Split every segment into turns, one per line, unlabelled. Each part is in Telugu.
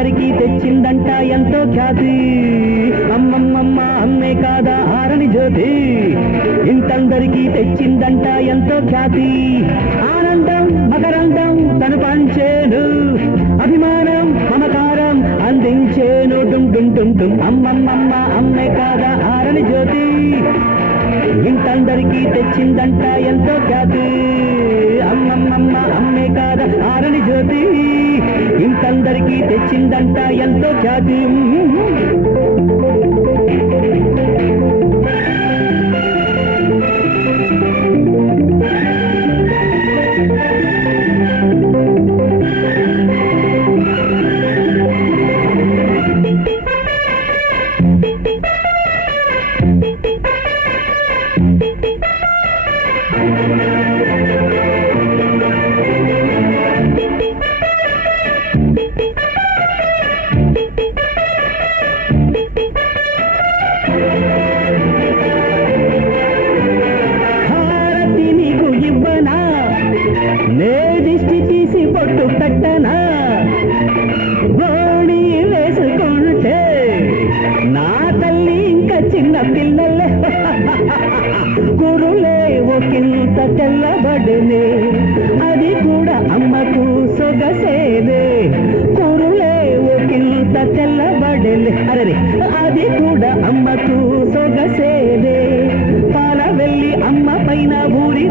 అందరికీ తెచ్చిందంట ఎంతో ఖ్యాతి. అమ్మమ్మమ్మ అమ్మే కాదా ఆరని జ్యోతి. ఇంతందరికీ తెచ్చిందంట ఎంతో ఖ్యాతి. ఆనందం మకరందం తను పంచేను. అభిమానం మమకారం అందించేను. డుమ్ డుమ్ డుమ్ డుమ్ అమ్మమ్మమ్మ అమ్మే కాదా ఆరని జ్యోతి. ఇంతందరికీ తెచ్చిందంట ఎంతో ఖ్యాతి. అమ్మమ్మమ్మ అమ్మే కాదా ఆరని జ్యోతి. ఇంతందరికీ తెచ్చిందంట ఎంతో ఖ్యాతి.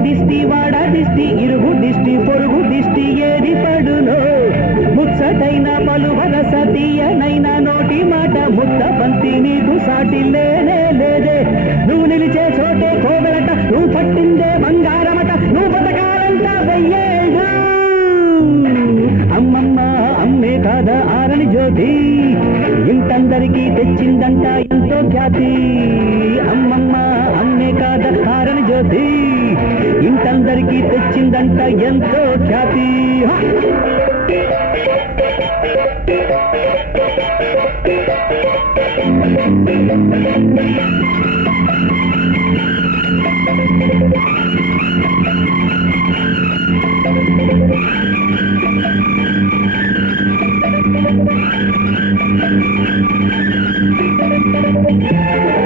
దిష్టి వాడ దిష్టి ఇరుగు దిష్టి పొరుగు దిష్టి ఏది పడునో? ముచ్చటైన పలువల సతీయనైన నోటి మాట ముద్ద పంతి నీకు సాటి లేనే లేదే. నువ్వు నిలిచే చోటే కోవెలట నువ్వు పట్టిందే బంగారమట నువ్వు బతకాలంట వెయ్యేళ్ళు. అమ్మమ్మ అమ్మే కాదా ఆరని జ్యోతి ఇంతందరికీ తెచ్చిందంట ఎంతో ఖ్యాతి. అమ్మమ్మ అమ్మే కాదా ఆరని జ్యోతి. ఇంతందరికీ తెచ్చిందంట ఎంతో ఖ్యాతి హ! అనాథగా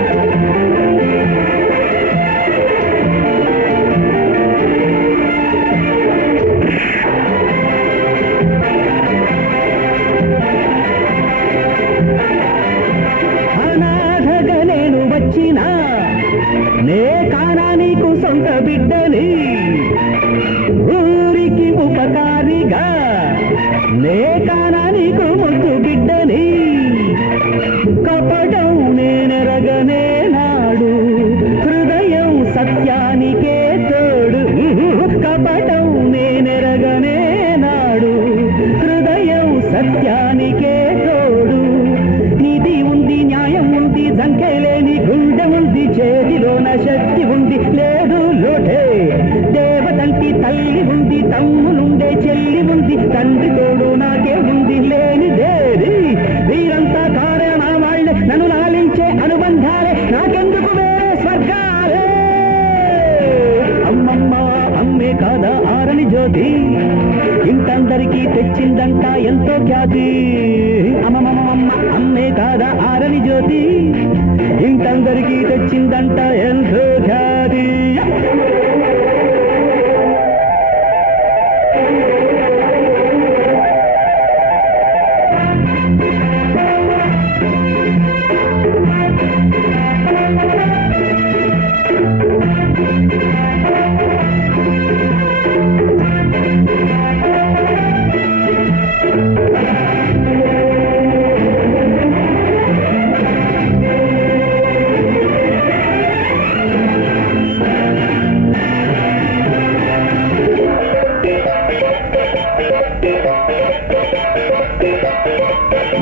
నే కాదా ఆరని జ్యోతి? ఇంతందరికీ తెచ్చిందంట ఎంతో ఖ్యాతి. అమ్మమ్మమ్మ అమ్మే కాదా ఆరని జ్యోతి? ఇంతందరికీ తెచ్చిందంట ఎంతో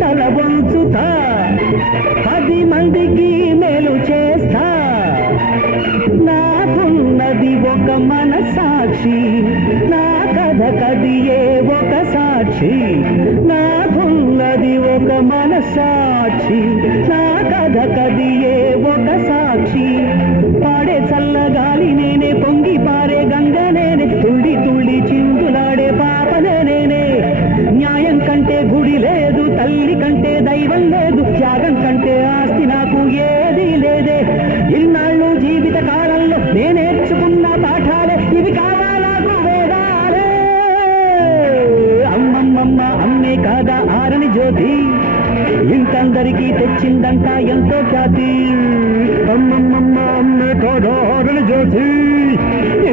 తల వంచుతా. పది మందికి మేలు చేస్తా. నాకున్నది ఒక మన సాక్షి నా కథ కదియే ఒక సాక్షి. నాకున్నది ఒక మనసాక్షి నా కథ కదియే ఒక సాక్షి. పాడే చల్లగాలినే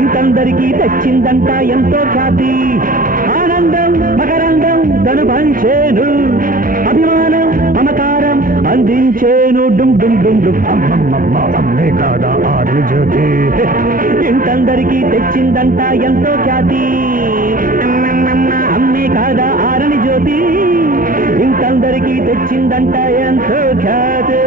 ఎంతందరికీ తెచ్చిందంట ఎంతో ఖ్యాతి ఆనందం మకరందం కనుపంచేను అభిమానం మమకారం అందించేను. డుమ్ డుమ్ డుమ్ డుమ్ అమ్మే కాదా ఆరు జ్యోతి ఎంతందరికీ తెచ్చిందంట ఎంతో ఖ్యాతి. అమ్మే కాదా ఆరని జ్యోతి. ఇంతందరికీ తెచ్చిందంట ఎంతో ఖ్యాతి.